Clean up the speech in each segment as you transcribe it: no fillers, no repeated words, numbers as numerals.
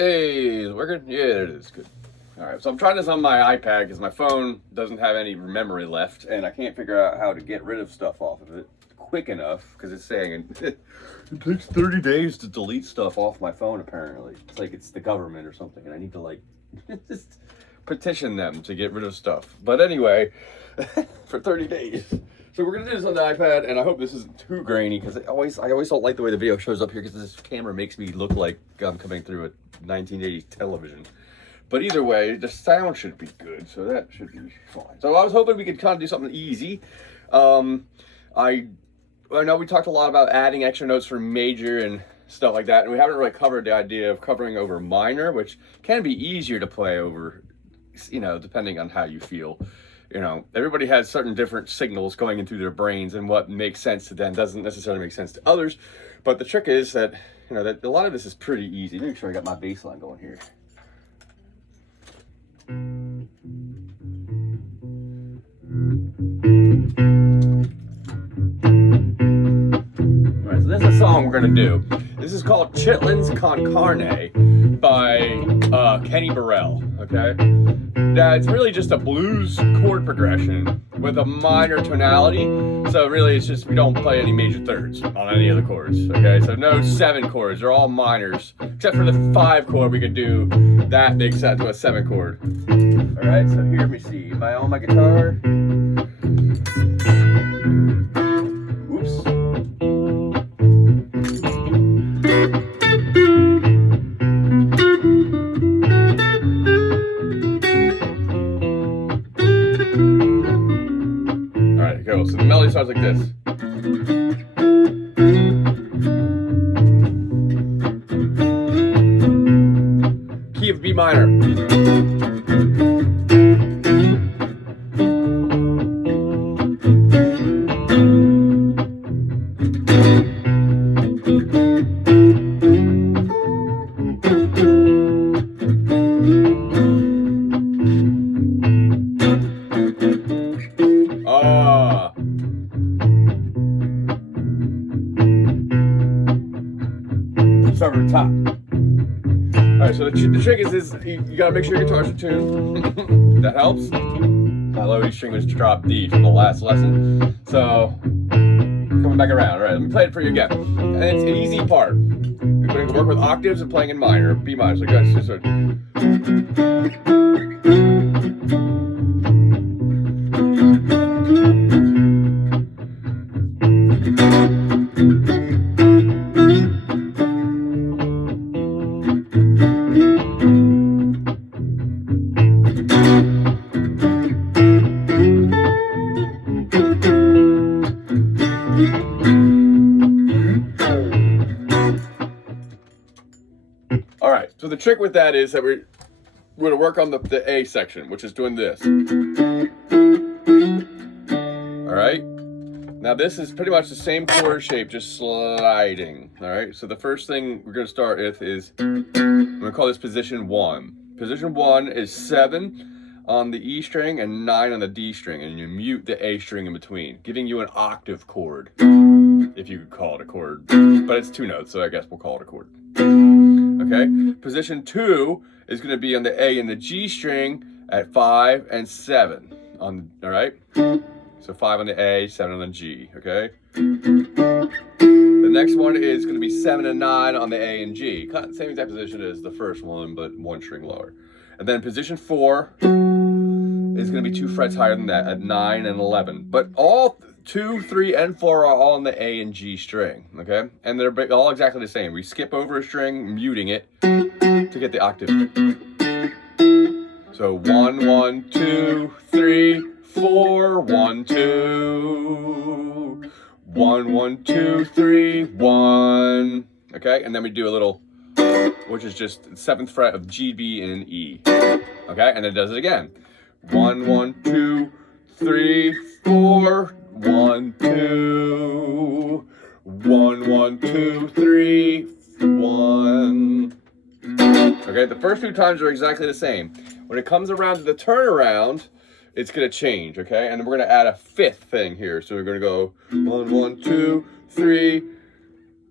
Hey, is it working? Yeah, it is. Good. All right, so I'm trying this on my iPad because my phone doesn't have any memory left, and I can't figure out how to get rid of stuff off of it quick enough because it's saying it takes 30 days to delete stuff off my phone, apparently. It's like it's the government or something, and I need to, like, just petition them to get rid of stuff. But anyway, for 30 days. So we're gonna do this on the iPad, and I hope this isn't too grainy because I always don't like the way the video shows up here because this camera makes me look like I'm coming through a 1980s television. But either way, the sound should be good, so that should be fine. So I was hoping we could kind of do something easy. I know we talked a lot about adding extra notes for major and stuff like that, and we haven't really covered the idea of covering over minor, which can be easier to play over, you know, depending on how you feel. You know, everybody has certain different signals going into their brains, and what makes sense to them doesn't necessarily make sense to others. But the trick is that, you know, that a lot of this is pretty easy. Make sure I got my bass line going here. All right, so this is a song we're gonna do. This is called Chitlin's Con Carne by Kenny Burrell, okay? Now, it's really just a blues chord progression with a minor tonality. So really, it's just we don't play any major thirds on any of the chords, okay? So no 7 chords, they're all minors. Except for the 5 chord, we could do that big set to a 7 chord. All right, so here, let me see. Am I on my guitar? Oops. Go. So the melody starts like this. Key of B minor. Start from the top. Alright, so the trick is you gotta make sure your guitar's tuned. That helps. My low E string was drop D from the last lesson. So, coming back around. Alright, let me play it for you again. And it's an easy part. You're going to work with octaves and playing in minor, B minor. So, guys, just start. All right, so the trick with that is that we're going to work on the A section, which is doing this. All right, now this is pretty much the same chord shape, just sliding. All right, so the first thing we're going to start with is, I'm going to call this position 1. Position 1 is 7 on the E string and 9 on the D string, and you mute the A string in between, giving you an octave chord, if you could call it a chord, but it's 2 notes, so I guess we'll call it a chord. Okay, position 2 is going to be on the A and the G string at 5 and 7. All right, so 5 on the A, 7 on the G. Okay. The next one is going to be 7 and 9 on the A and G. Same exact position as the first one, but 1 string lower. And then position 4 is going to be 2 frets higher than that at 9 and 11. But all 2, 3, and 4 are all on the A and G string, okay? And they're all exactly the same. We skip over a string, muting it to get the octave. So 1, 1, 2, 3, 4, 1, 2. 1, 1, 2, 3, 1. Okay, and then we do a little, which is just 7th fret of G, B, and E. Okay, and then it does it again. 1, 1, 2, 3, 4. 1, 2, 1, 1, 2, 3, 1. Okay, the first 2 times are exactly the same. When it comes around to the turnaround, it's gonna change, okay? And then we're gonna add a 5th thing here. So we're gonna go 1, 1, 2, 3,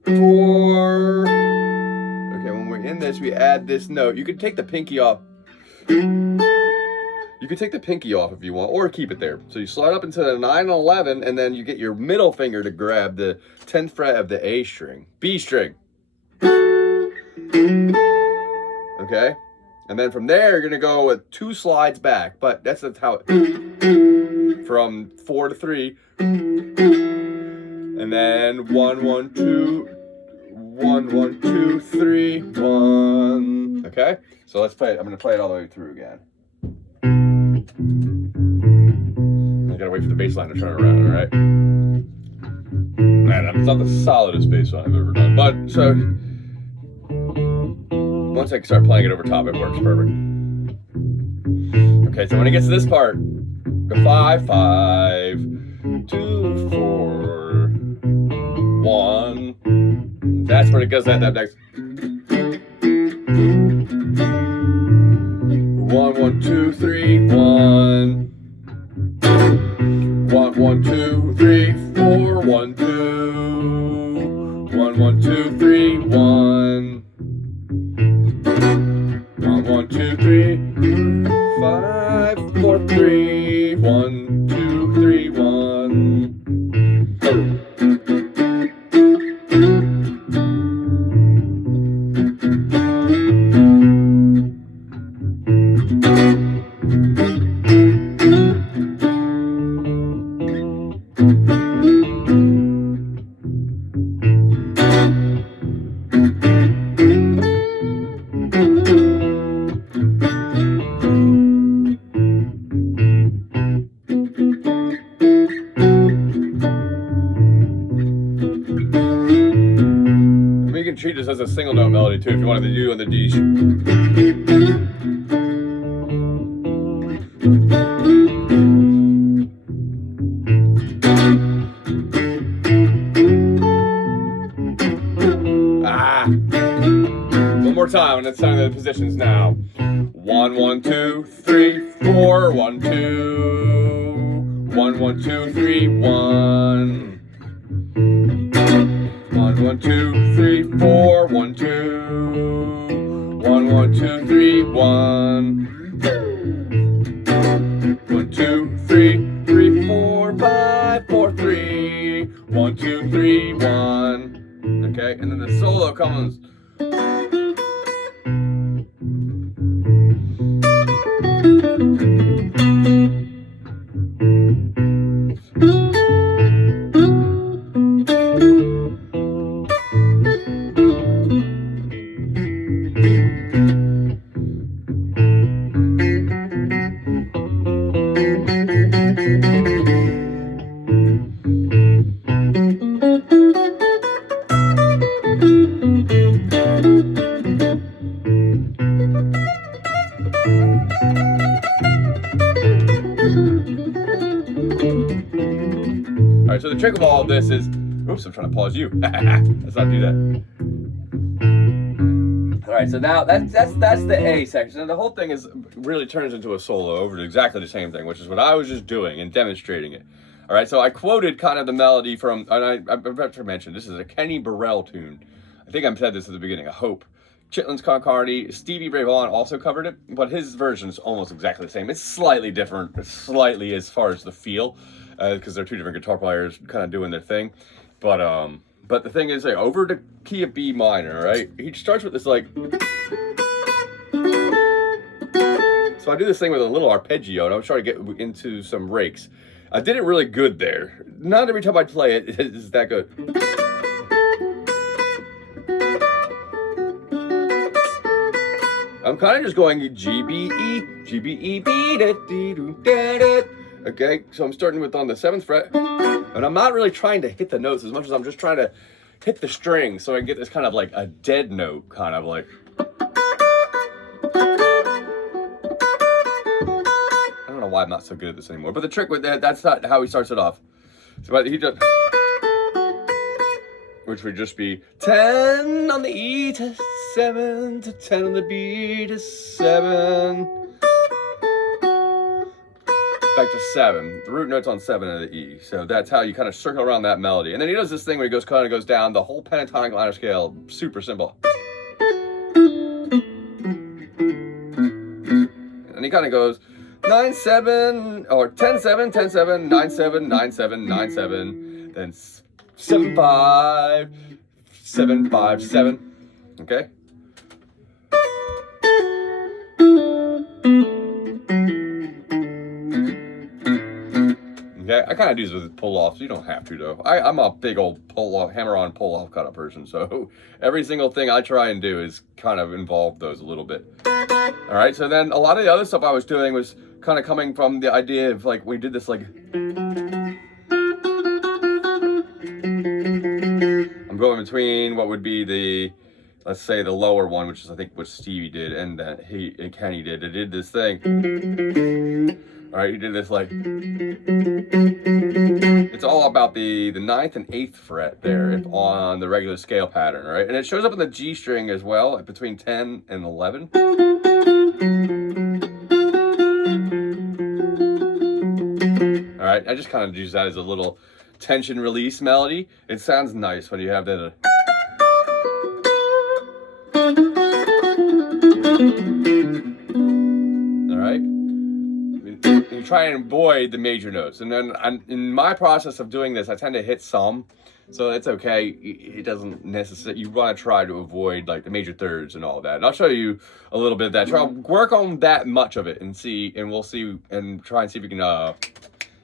4. Okay, when we're in this, we add this note. You could take the pinky off. You can take the pinky off if you want, or keep it there. So you slide up into the 9 and 11, and then you get your middle finger to grab the 10th fret of the A string, B string. Okay? And then from there, you're gonna go with 2 slides back, but that's how it, from 4 to 3. And then 1, 1, 2, 1, 1, 2, 3, 1. Okay? So let's play it. I'm gonna play it all the way through again. I gotta wait for the bass line to turn around, alright? Man, it's not the solidest bass line I've ever done. But, so, once I start playing it over top, it works perfect. Okay, so when it gets to this part, go 5, 5, 2, 4, 1. That's where it goes at that next. 1, 1, 2, 3, 1. 1, 1, 2, 3, 4, 1, 2. 1, 1, 2, 3, 1. 1, 1, 2, 3, 5, 4, 3, 1, 2, 3, 1. You can treat this as a single note melody too if you wanted to do on the D. One more time, and let's sound the positions now. 1, 1, 2, 3, 4, 1, 2. 1, 1, 2, 3, 1. 1, 1, 2, 3, 4, 1, 2. 1, 1, 2, 3, 1. 1, 2, 3, 3, 4, 5, 4, 3. 1, 2, 3, 1. Okay, and then the solo comes. Alright, so the trick of all of this is, oops, I'm trying to pause you. Let's not do that. Alright, so now that's the A section. And the whole thing is really turns into a solo over to exactly the same thing, which is what I was just doing and demonstrating it. Alright, so I quoted kind of the melody from, and I forgot to mention, this is a Kenny Burrell tune. I think I said this at the beginning, I hope. Chitlins Concardi, Stevie Ray Vaughan also covered it, but his version is almost exactly the same. It's slightly different, slightly as far as the feel, because they're two different guitar players kind of doing their thing. But the thing is, like, over the key of B minor, right? He starts with this like. So I do this thing with a little arpeggio, and I was trying to get into some rakes. I did it really good there. Not every time I play it is that good. I'm kind of just going G, B, E, G, B, E, B, da, dee, doo, da, da. Okay, so I'm starting with on the 7th fret, and I'm not really trying to hit the notes as much as I'm just trying to hit the strings so I can get this kind of like a dead note, kind of like. I don't know why I'm not so good at this anymore, but the trick with that's not how he starts it off. So he does. Which would just be 10 on the E to 7 to 10 on the B to 7. Back to 7. The root note's on 7 of the E. So that's how you kind of circle around that melody. And then he does this thing where he kind of goes down the whole pentatonic minor scale, super simple. he kind of goes 9-7 or 10-7, 10-7, 9-7, 9-7, 9-7, then 7-5, 7-5-7. Okay. Okay, I kind of do this with pull-offs. You don't have to, though. I'm a big old pull-off, hammer-on, pull-off kind of person, so every single thing I try and do is kind of involve those a little bit. All right, so then a lot of the other stuff I was doing was kind of coming from the idea of, like, we did this, like... I'm going between what would be the, let's say, the lower one, which is, I think, what Stevie did, and that Kenny did. They did this thing. All right, he did this, like... It's all about the 9th and 8th fret there if on the regular scale pattern, right? And it shows up in the G string as well, between 10 and 11. All right, I just kind of use that as a little tension release melody. It sounds nice when you have that. All right. You try and avoid the major notes, and then in my process of doing this, I tend to hit some, so it's okay. It doesn't necessarily. You want to try to avoid like the major thirds and all that. And I'll show you a little bit of that. Try to work on that much of it and see, and we'll see, and try and see if we can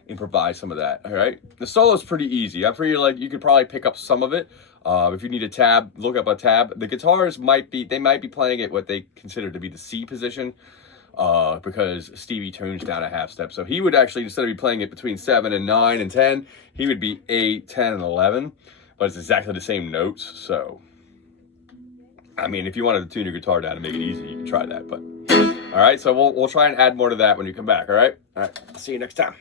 improvise some of that. All right. The solo is pretty easy. I feel like you could probably pick up some of it. If you need a tab, look up a tab. The guitars might be playing it what they consider to be the C position. Because Stevie tunes down a half step. So he would actually, instead of be playing it between 7 and 9 and 10, he would be 8, 10, and 11. But it's exactly the same notes. So, I mean, if you wanted to tune your guitar down and make it easy, you can try that. But, all right, so we'll try and add more to that when you come back, all right? All right, see you next time.